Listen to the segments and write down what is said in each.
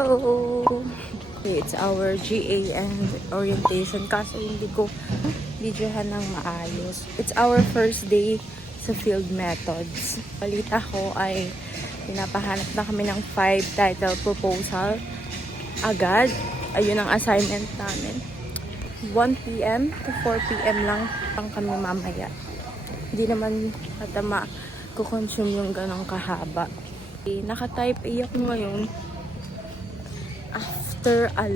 Hello! It's our GA and orientation kaso hindi ko videohan ng maayos. It's our first day sa field methods. Balita ko ay pinapahanap na kami ng 5 title proposal agad. Ayun ang assignment namin. 1 p.m. to 4 p.m. lang kami mamaya. Hindi naman matama kukonsume yung ganong kahaba. Naka-type A ako ngayon after a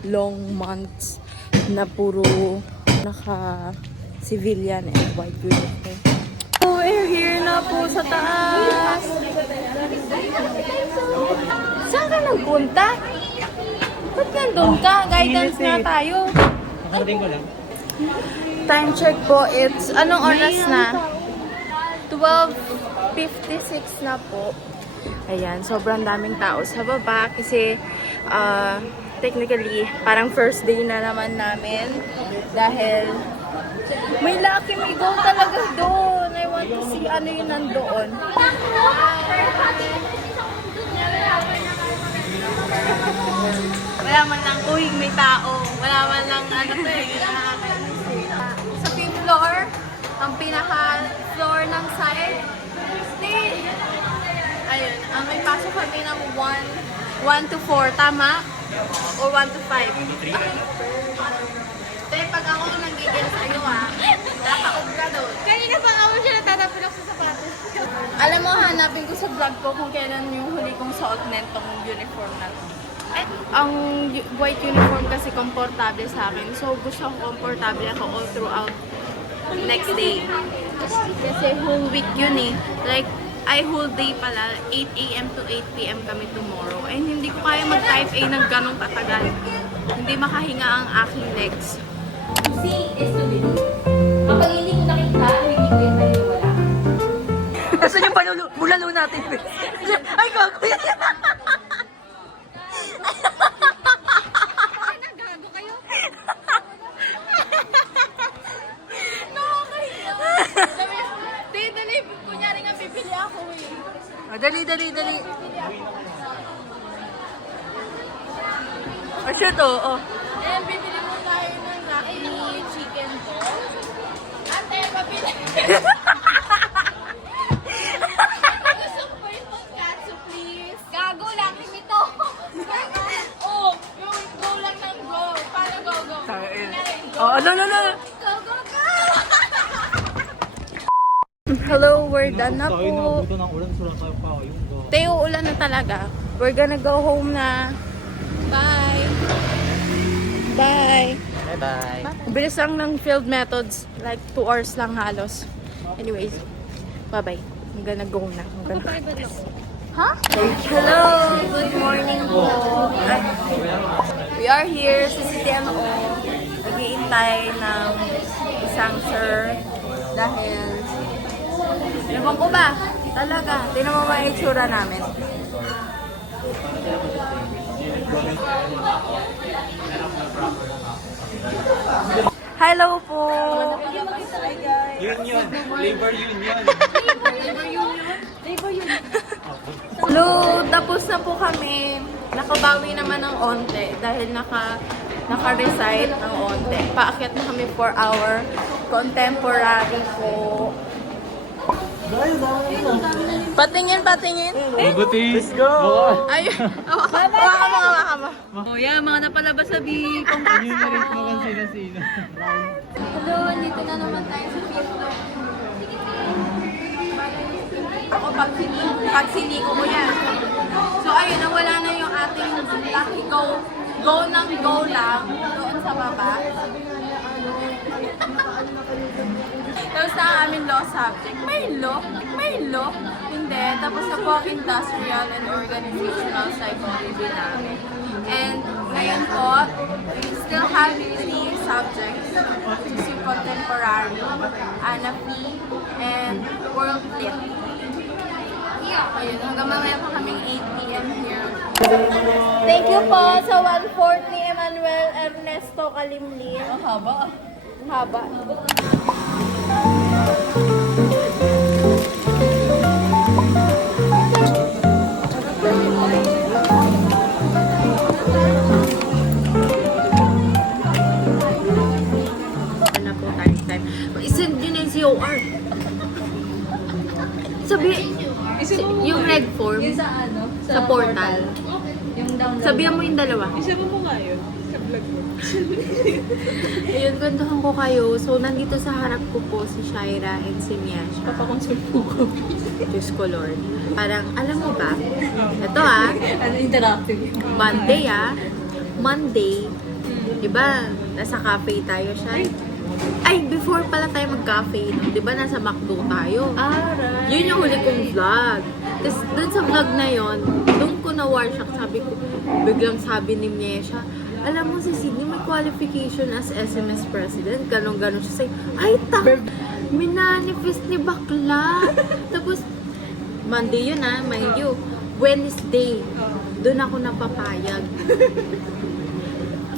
long months na puro naka-civilian and white uniform. So, we're here na po sa taas. Saan ka nagpunta? Ba't nandun ka? Guidance na tayo. Nakarating ko lang. Time check po, it's anong oras na? 12:56 na po. Ayan, sobrang daming tao sa baba kasi technically parang first day na naman namin dahil may Lucky Me Go talaga doon. I want to see ano yun nandoon. Wala man lang, uy, may tao. Wala man lang ano to eh. Sa 5th floor, ang pinaka-floor ng side. Ayun, may pasok kami ng 1 to 4, tama? Or 1 to 5? Te, pag ako nagigil sa'yo nakaog ka doon. Kanina pa ako siya natatapin ako sa sapatos. Alam mo, hanapin ko sa vlog ko kung kailan yung huli kong suot nitong uniform na to. Ang white uniform kasi komportable sa akin. So, gusto ko komportable ako all throughout next day. Kasi whole week yun eh. Like, whole day pala, 8 a.m. to 8 p.m. kami tomorrow. And hindi ko kaya mag-type A ng ganong tatagal. Hindi makahinga ang aking legs. C is to believe. Kapag hindi ko nakita, hindi ko yung wala. Saan yung bulalo natin? Ay, gago yan! Nagago kayo? Dali, kunyari nga pipili ako eh. Dali. Oh, shit, oh. Eh, bibili mo tayo ng Lucky Me chicken balls. Ate, pabili. Gusto ko pa yung katsu, please. Gago, Lucky Me to. Oh, yung go lang ng go. Para go. Oh, no. Go. Hello, we're done na Sa akin po. nakabuto ng ulan, wala tayo pa yung go. Teo, ulan na talaga. We're gonna go home na. Bye! Bye! Bye-bye. Bilis lang ng field methods. Like 2 hours lang halos. Anyways, bye-bye. I'm gonna go na. I'm gonna practice. Huh? Hello! Good morning po. We are here sa CTMO. Nag-iintay ng isang sir dahil ewan ko ba? Talaga. Tingnan mo mga itsura namin. Hello po! Union. Labor Union. Hello! Tapos na po kami. Nakabawi naman ng onte dahil naka-recite ng onte. Paakyat na kami 4 hour. Contemporary po. Patingin. Let's go! Ay, hawakan mo. Oh, yeah, mga napalabas sa bipong Yun na rin po kung sino-sino. Hello, dito na naman tayo sa fifth floor. Ako pag siliko mo yan. So ayun, nawala na yung ating lucky go. Go ng go lang doon sa baba. Tapos na ang aming law subject. May law. Hindi. Tapos na po ang industrial and organizational psychology namin. And ngayon po, we still have 3 subjects. Which is yung contemporary, ANAPI, and world lit. Ayun, hanggang mamaya pa kaming 8 p.m. here. Thank you po sa 1/4 ni Emmanuel Ernesto Kalimlim. Ang haba. Ang haba. nag-egg form Sa ano? sa portal. Yung download. Sabihan mo yung dalawa. Isa mo nga yun sa vlog mo. Ayun, kwentuhan ko kayo. So, nandito sa harap ko po si Shaira and si Miasha. Papakonsult po ko. Diyos ko, Lord. Parang, alam mo ba? Ito ah, Ano, interactive. Monday, di ba, nasa cafe tayo siya. Ay, before pala tayo mag-cafe, no? Di ba, nasa McDo tayo. Right. Yun yung huli kong vlog. Tapos, dun sa vlog na yon, dun ko na-warshock, sabi ko, biglang sabi ni Miesha, alam mo si Sydney may qualification as SMS president, ganon-ganon siya sa'yo. Ay, minanifest ni bakla. Tapos, Monday yun ah, mind you. Wednesday, doon ako napapayag.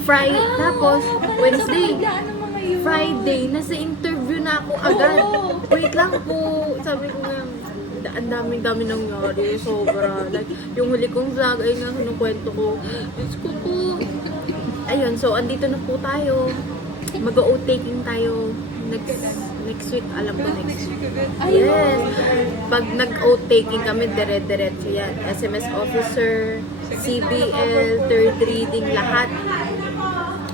Friday, tapos Wednesday, Friday, nasa interview na ako agad. Wait lang po, sabi ko nga, ang dami nangyari, sobra. Like, yung huli kong vlog, ay nga, kinukwento ko. Diyos ko po. Ayun, so, andito na po tayo. Mag-o-taking tayo next week, alam ko next week. Yes. Pag nag-o-taking kami, dire-diretso yan. SMS officer, CBL, third reading, lahat.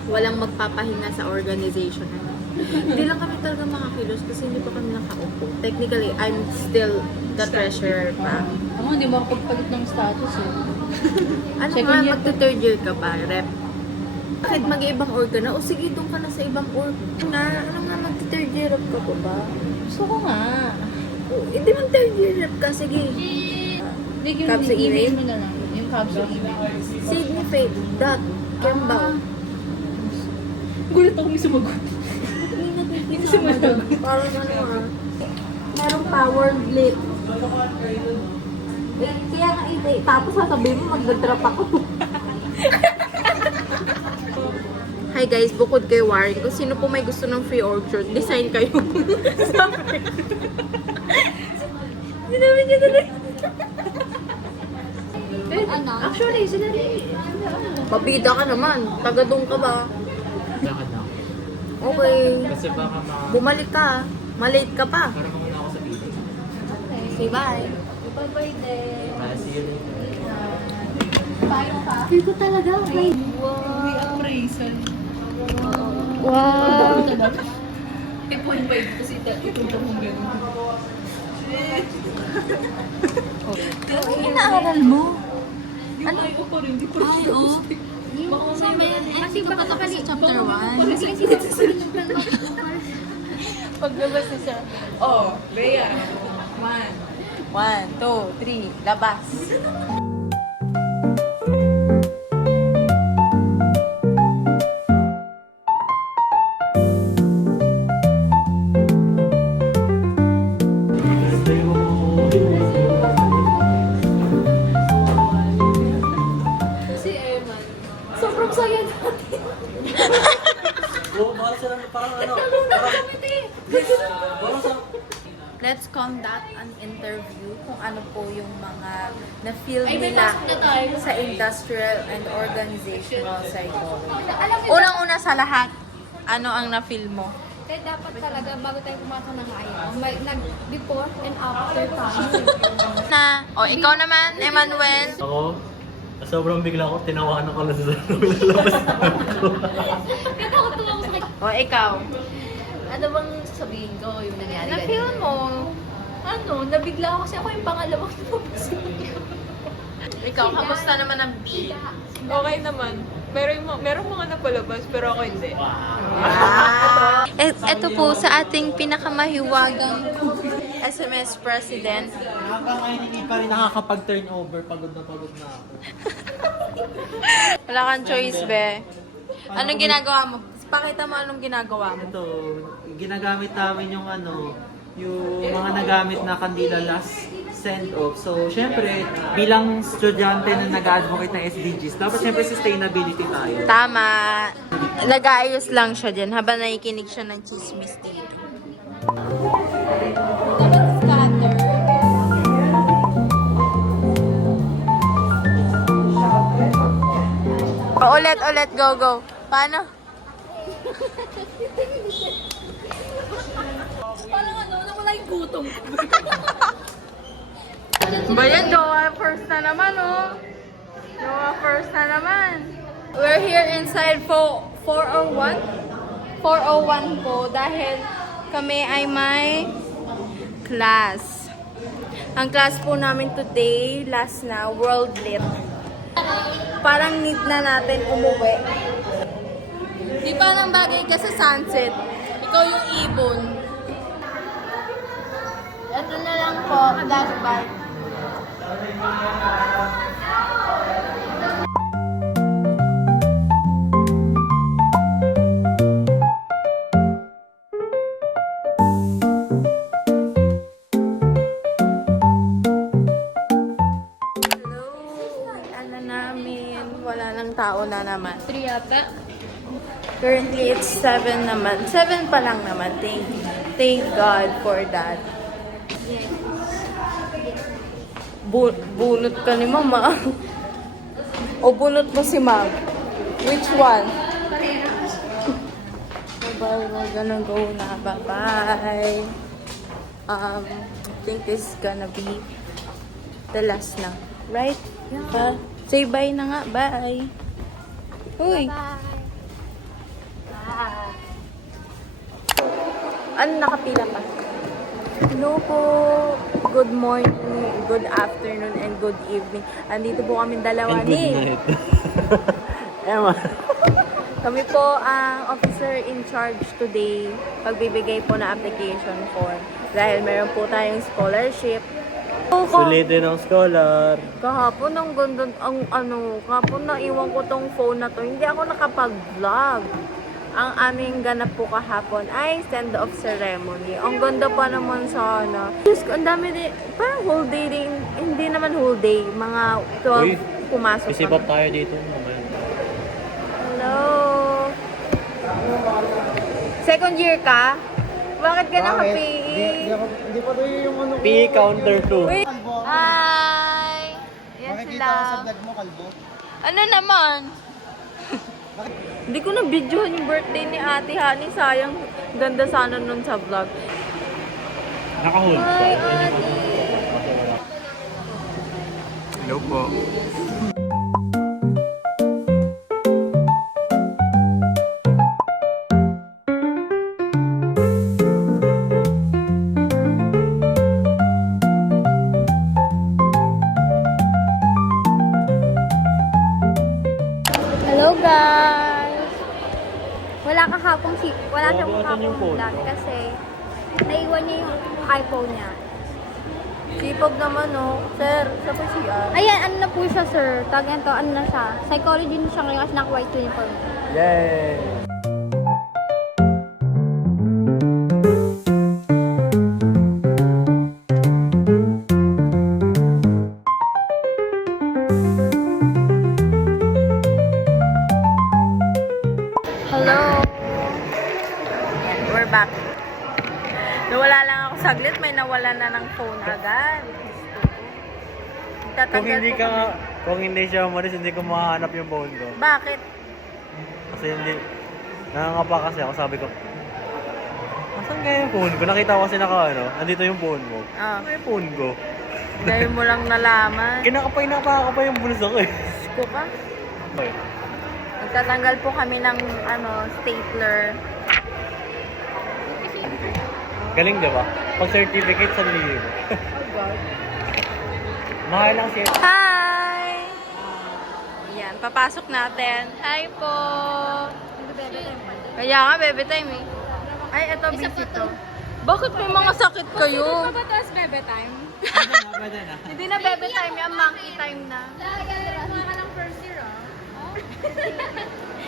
Walang magpapahinga sa organization. Hindi lang kami talaga makakilos kasi hindi pa kami nakaupo. Technically, I'm still the treasurer pa. Ako, hindi mo ako pagpalit ng status eh. Ano Second nga, year magta-third year ka pa, rep. Bakit mag-iibang org ka na? O sige, doon ka na sa ibang org. Ano nga, magta-third year rep ka pa ba? Gusto ko nga. O, hindi mag-third year rep ka, sige. Cabs sa email? mo na lang. Yung cabs sa email. Signifate.kembao. Gulat ako may sumagot. Hindi sumagot. Parang ano ah. Merong power lip. Eh, kaya nga tapos sasabihin mo magdadrop ako. Hi guys, bukod kay Warren, kung sino po may gusto ng free orchard, design kayo. Sinabi niya na rin. Ano? Actually, sila rin. Pabida ka naman. Taga-dong ka ba? Lakad na ako. Okay. Kasi baka Bumalik ka. Malate ka pa. para muna ako sa video. Say bye. Bye-bye din. See you later. Paano ka? Feel ko talaga. Wait. May appraisal. Wow. 8.5 kasi itutok mong gano'n. Ano inaaral mo? Ano? Ay, ako rin. Di ko rin. Ay, oo. Kasi baka sa chapter 1. Paglabas na siya. Oh, Bea. 1, 2, 3, labas. Si Eman. Sobrang saya natin. Oo, baka sila parang ano. Let's conduct an interview kung ano po yung mga na-feel Ay, may nila pasok na tayo. sa industrial and organizational psychology. Alam mo, Unang-una sa lahat, ano ang na-feel mo? kaya dapat talaga bago tayo pumasok ng ayaw, may nag-before and after tayo. Ikaw naman, Emmanuel. Ako, sobrang bigla ko, tinawanan ko lang sa lalabas ko. Natakot ako sa Ikaw. Ano bang sasabihin ko yung nangyari Na-feel mo? Ano, nabigla ako kasi ako yung pangalawang lumabas. Ikaw, kamusta naman ang beat? Okay naman. Merong mga napalabas, pero ako hindi. Ito po sa ating pinakamahiwagang SMS president. Hanggang ngayon hindi pa rin nakakapag-turnover. Pagod na ako. Wala kang choice, be. Anong ginagawa mo? Pakita mo anong ginagawa mo. Ito, ginagamit namin yung yung mga nagamit na kandila last send-off. So, syempre, bilang estudyante na nag-advocate ng SDGs, dapat syempre sustainability tayo. Tama. Nag-aayos lang siya dyan habang nakikinig siya ng chismis dito. Ulit, go. Paano? Parang ano, nawala yung gutom ko. Ba yan, Jowa first na naman, oh. Jowa first na naman. We're here inside 401. 401 po dahil kami ay may class. Ang class po namin today, last na, World Lit. Parang need na natin umuwi. Di ba nang bagay ka sa sunset? Ikaw yung ibon. Ito na lang po, dashboard. Wala nang tao na naman. 3 yata. Currently, it's 7 naman. 7 pa lang naman. Thank God for that. Yes. Bunot ka ni Mama. O bunot mo si Ma'am? Which one? Bye-bye. We're gonna go na. Bye-bye. I think this is gonna be the last na. Right? Yeah. Say bye na nga. Bye. Uy. Ano, nakapila pa? Hello po. Good morning, good afternoon, and good evening. Andito po kami dalawa ni. Emma. Kami po ang officer in charge today. Pagbibigay po na application form. Dahil meron po tayong scholarship. Sulitin ng scholar. Kahapon ang ganda, kahapon naiwan ko tong phone na to. Hindi ako nakapag-vlog. Ang aming ganap po kahapon ay send-off ceremony. Ang ganda pa naman sana. Diyos ko, ang dami din. Parang whole day din. Hindi naman whole day. Mga 12 pumasok. Isipap tayo dito. Hello. Second year ka? Bakit ka naka-PE? Hindi pa doon yung ano ko. PE counter 2. Uy. Hi! Yan Makikita sila. ko sa vlog mo, kalbo. Ano naman? Hindi ko na-videohan yung birthday ni Ate Honey. Sayang, ganda sana nun sa vlog. Naka-hold pa. Hi, Ate! Hello po. Hello guys! Wala siyang kahapong phone. vlog kasi naiwan niya yung iPhone niya. Sipag naman, oh. Sir, sa po siya. Ayan, ano na po siya sir? Tag yan to, ano na siya? Psychology na siya ngayon kasi naka-white uniform. Yay! Hello! We're back. Nawala lang ako saglit, may nawala na ng phone agad. Tatanggal po kami. Kung hindi siya umalis, hindi ko mahanap yung phone ko. Bakit? Kasi hindi, nangangapa kasi ako, sabi ko, asan kaya yung phone ko? Nakita ko kasi nandito yung phone mo. Ah, Ano yung phone ko? dahil mo lang nalaman. Kinakapay yung bulsa ko eh. Ko pa? Nagtatanggal po kami ng stapler. Galing diba? Pag certificate sa libo. Mahal lang siya. Hi! Yan, papasok natin. Hi po! Kaya nga, bebe time eh. Ay, eto, busy to. Bakit may mga sakit kayo? bebe time? Hindi na bebe time yan, monkey time na. Mga ng first year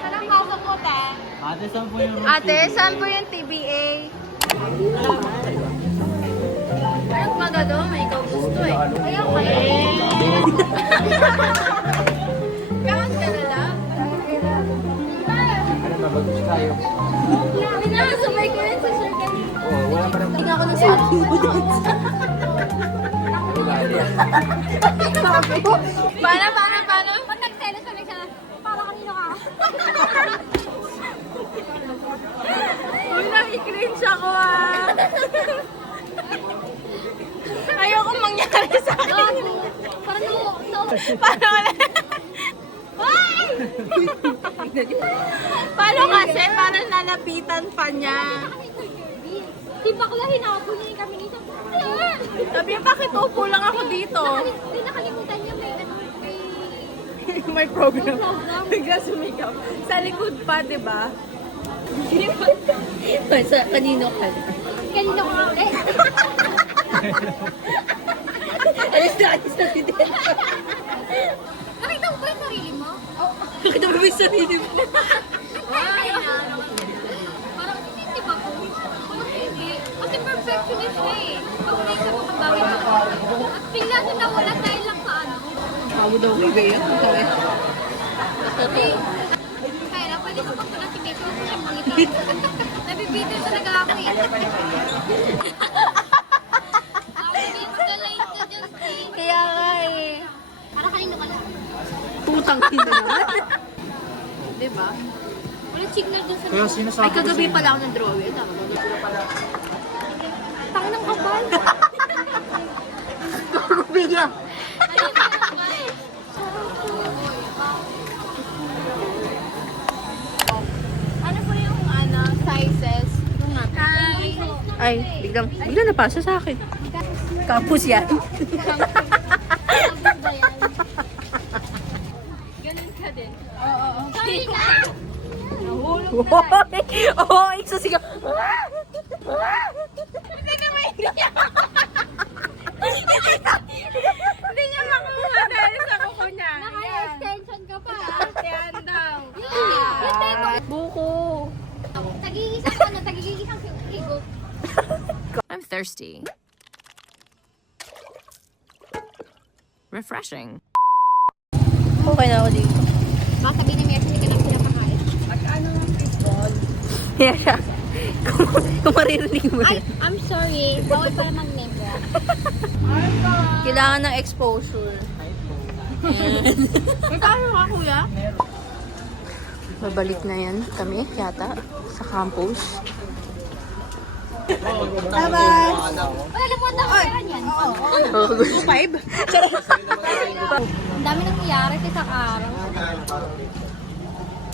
Anong pasok ko ba? Ate, saan po yung Ate, saan po yung TBA? Parang magado, may ikaw gusto eh. Ayaw kayo. Kaman ka na lang. Ano, mabagos tayo. Pinakasabay ko yun sa sir kanina. Oo, wala pa rin. Tingnan ko ng sabi. Paano? Pag nagselos kami siya, para kanino ka? Uy, nai-cringe ako ah. Ayoko mangyari. nangyari sa akin? Gago. Parang Paano Paano kasi? Parang nalapitan pa niya. Si bakla hinabol niya kami ni Sabi niya, bakit upo lang ako dito? Hindi nakalimutan niya may ano, May program. program. Bigla sumigaw. Sa likod pa, di ba? Kanino ka ulit? Alis na si Del. Nakita mo ba yung sarili mo? Nakita mo ba yung sarili mo? Parang hindi ba po? Parang hindi. Kasi perfectionist siya eh. Pag makeup mo ang dami na. At bigla na nawala dahil lang sa ano. Ako daw kaya. Kaya lang, pwede ko pang pala si Beto kasi siyang mangita. Nabibiter talaga ako eh. Kaya nga eh. Parang kanino ka lang. Putang ina naman. Di ba? Walang signal dun sa Kaya sinasabi Ay, kagabi pala ako ng drawing. Tama ba? Tang ng kapal. Bigla! Ano po yung sizes? Yung natin. Ay, bigla napasa sa akin. Campus yan. Ganun ka din. Sorry na. Oo, iksasigaw. Hindi naman hindi niya. Hindi niya makuha dahil sa kuko niya. Naka-extension ka pa. Yan daw. Yung demo. Buko. Tagigisang ano, tagigisang igo. I'm thirsty. Refreshing. Okay na ako dito. Baka sabihin ni Mercy, hindi ka lang pinapakain. Kaya siya. Kung maririnig mo Ay, yun. I'm sorry. Bawal pala mag-name drop. Kailangan ng exposure. May paano ka, kuya? Babalik na yan kami, yata, sa campus. Wala na po ang pera niyan. Five? Ang dami nangyayari sa isang araw.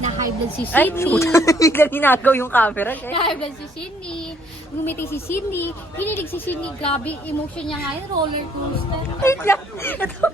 Na-high blood si Ay, Sydney. puta. Biglang hinagaw yung camera. Na-high blood si Sydney. Ngumiti si Sydney. Hinilig si Sydney. Grabe, emotion niya ngayon. Roller coaster. Wait lang. Ito,